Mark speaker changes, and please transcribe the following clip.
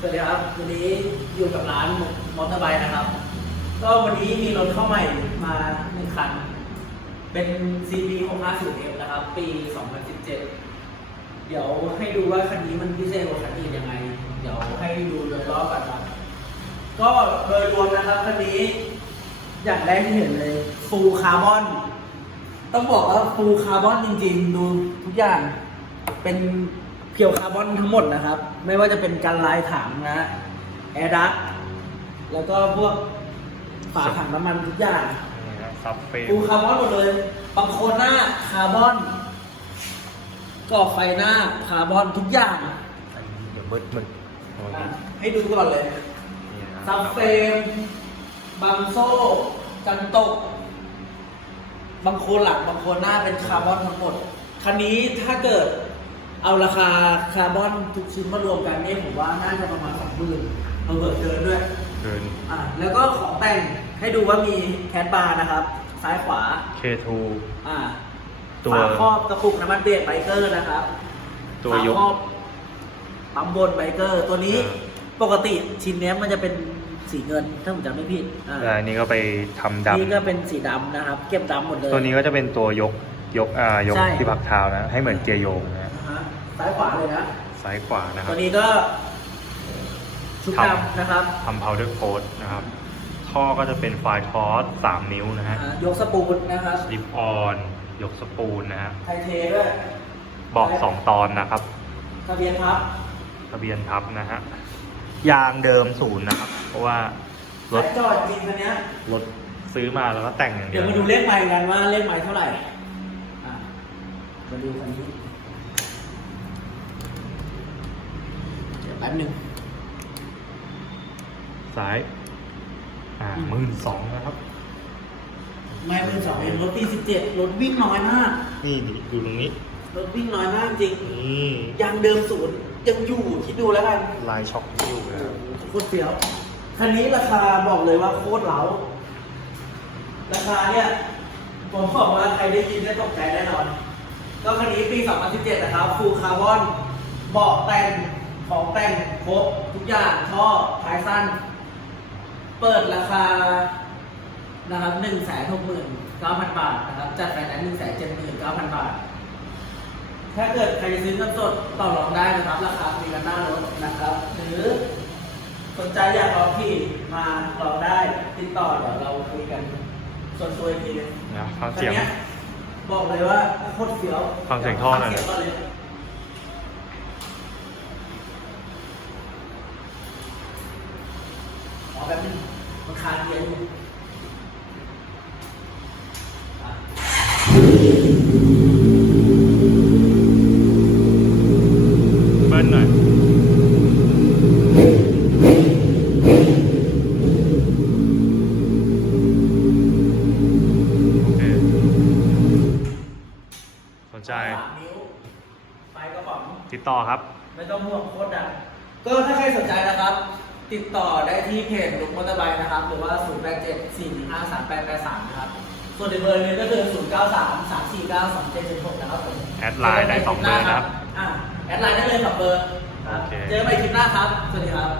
Speaker 1: สวัสดีครับ วันนี้อยู่กับร้านมอเตอร์ไบค์นะครับ ก็วันนี้มีรถเข้าใหม่มาหนึ่งคัน เป็น CB 650F นะครับ ปี 2017 เดี๋ยวให้ดูว่าคันนี้มันพิเศษกว่าคันอื่นยังไง เดี๋ยวให้ดูโดยรอบก่อนครับก็โดยรวมนะครับคันนี้ อย่างแรกที่เห็นเลยฟูลคาร์บอน ต้องบอกว่าฟูลคาร์บอนจริง ๆ ดูทุกอย่างเป็น เพียวคาร์บอนทั้งหมดนะครับ ไม่ว่าจะเป็นการลายถังนะแอร์ดักแล้วก็พวกฝาถังน้ำมันทุกอย่าง
Speaker 2: นี่นะซับเฟรม
Speaker 1: ฟูลคาร์บอนหมดเลยบางโคนหน้าคาร์บอนก่อไฟหน้าคาร์บอนทุกอย่าง
Speaker 2: อันนี้เดี๋ยวมืดมืดโอ้ย
Speaker 1: อะให้ดูก่อนเลย
Speaker 2: นี่นะ
Speaker 1: ซับเฟรมบังโซ่กันตก บางโคนหลังบางโคนหน้าเป็นคาร์บอนทั้งหมด คันนี้ถ้าเกิด เอาราคาคาร์บอนทุกชิ้นมารวมกันเนี่ยผมว่าน่าจะประมาณสองหมื่นเอาเบิร์เกินด้วย
Speaker 2: เกิน
Speaker 1: อะแล้วก็ของแต่งให้ดูว่ามีแคดบาร์นะครับ ซ้ายขวา
Speaker 2: K2
Speaker 1: อ่า
Speaker 2: ตัว
Speaker 1: ฝาครอบกระปุกน้ำมันเบรกไบเกอร์นะครับ
Speaker 2: ตัวยก
Speaker 1: ฝาครอบปั๊มบนไบเกอร์ ตัวนี้
Speaker 2: เออ
Speaker 1: ปกติชิ้นเนี้ยมันจะเป็นสีเงินถ้าผมจำไม่ผิดอ่า
Speaker 2: แต่อันนี้ก็ไปทำด
Speaker 1: นี่ก็เป็นสีดำนะครับ เก็บดำหมดเลยำ
Speaker 2: ตัวนี้ก็จะเป็นตัวยกยกอ่ายก
Speaker 1: ใช่
Speaker 2: ที่พักเท้านะ ให้เหมือนเกียร์โยงนะ
Speaker 1: อ่าฮะ ซ้ายขวาเลยนะ
Speaker 2: ซ้ายขวานะครั
Speaker 1: ตั
Speaker 2: บ
Speaker 1: วนี้ก็ชุด
Speaker 2: ครับ
Speaker 1: ดำนะครับ
Speaker 2: ทำ powder coat นะครับ ท่อก็จะเป็นไฟทอส3นิ้วนะฮะ
Speaker 1: อ่ายกสปูนนะครับ
Speaker 2: สลิปออน ยกสปูนนะฮะ
Speaker 1: ไทเทด้วย
Speaker 2: บอก2ตอนนะครับ
Speaker 1: ทะเบียนพับ
Speaker 2: ทะเบียนพับนะฮะ ยางเดิมศูนย์นะครับ เพราะว่าร
Speaker 1: สา
Speaker 2: ถ
Speaker 1: ยจอดจริงคันเนี้ย
Speaker 2: รถซื้อมาแล้วก็แต่งอย่างเดี
Speaker 1: เดี๋
Speaker 2: ย
Speaker 1: ยววมาดูเลขไมล์กันว่าเลขไมล์เท่าไหร่ อะ มาดูคันนี้เดี๋ยว แป๊บหนึง
Speaker 2: ซ้าย อ่า
Speaker 1: อืม
Speaker 2: หมื่นสองนะครับ
Speaker 1: ไม่เป็นสองเองรถปีสิบเจ็ดรถวิ่งน้อยมาก
Speaker 2: นี่ดิดูตรงนี้
Speaker 1: รถวิ่งน้อยมากจริง
Speaker 2: นี่
Speaker 1: ยางเดิมศูนย์ยังอยู่คิดดูแล้วกัน
Speaker 2: ลายช็อคคิวนะครับ
Speaker 1: โคตรเสียว คันนี้ราคาบอกเลยว่าโคตรเหลาราคาเนี่ยผมบอกว่าใครได้ยินได้ตกใจแน่นอน ก็คันนี้ปี 2017 นะครับฟูลคาร์บอนเบาะแต่ง ของแต่งครบทุกอย่างท่อท้ายสั้น เปิดราคานะครับ1 6 9 0 0 0บาทนะครับจัดไฟแนนซ์1 7 9 0 0 0บาท ถ้าเกิดใครจะซื้อเงินสดต่อรองได้นะครับราคาคุยกันหน้ารถนะครับ หรือสนใจอยากลองขี่มาลองได้ติดต่อเดี๋ยวเราคุยกันส่วนตัวอีกทีนึง
Speaker 2: นะฟังเสียง
Speaker 1: คันนี้บอกเลยว่าโคตรเสียว
Speaker 2: ฟังเสียงท่อหน่อย
Speaker 1: ฟังเสีงก่อนเลยขอ แบบนึงมันคาเกียร์อยู่อะ
Speaker 2: เบิ้ลหน่อยโอเคสนใจ
Speaker 1: สามนิ้วไปกระป๋อง
Speaker 2: ติดต่อครับ
Speaker 1: ไม่ต้องห่วงโคตรดังก็ถ้าใครสนใจนะครับ ติดต่อได้ที่เพจลุกมอเตอร์ไบค์นะครับ หรือว่า 0 8 7 4 1 5 3 8 8 3 นะครับ ส่วนในเบอร์นี้ก็คือ 0 9 3 3 4 9 2 7 7 6 นะครับผม
Speaker 2: แอดไลน์ได้สองเบอร์นะครับ
Speaker 1: อ่าแอดไลน์ได้เลยสองเบอร์ครับ
Speaker 2: โอเค
Speaker 1: เจอกันใหม่คลิปหน้าครับ สวัสดีครับ